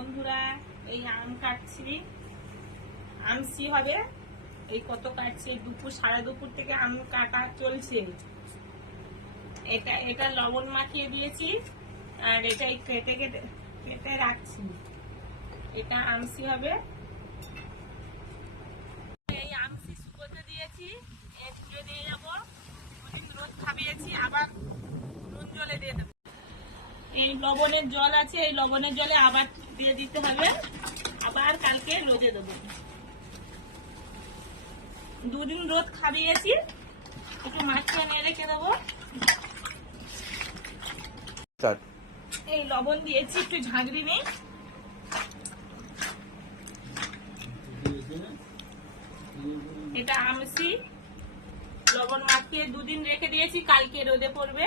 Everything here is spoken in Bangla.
বন্ধুরা, এই আম কাটছি। আমসি হবে। এই কত কাটছি? দুপুর সাড়ে দুপুর থেকে আম কাটা চলছে। এটা এটা লবণ মাখিয়ে দিয়েছি, আর এটাই কেটে কেটে কেটে রাখছি। এটা আমসি হবে। এই আমসি শুকোতে দিয়েছি। দিয়ে যাব। রোদ খাবিয়েছি, আবার এই লবণের জল আছে এই লবণের জলে আবার দিয়ে দিতে হবে। আবার কালকে রোদে দেবো। দুদিন রোদ খাবিয়েছি একটু মাঝখানে নিয়ে রেখে দেবো। এই লবণ দিয়েছি একটু ঝাঁকড়ি নেই। এটা আমসি লবণ মাখিয়ে দুদিন রেখে দিয়েছি কালকে রোদে পড়বে।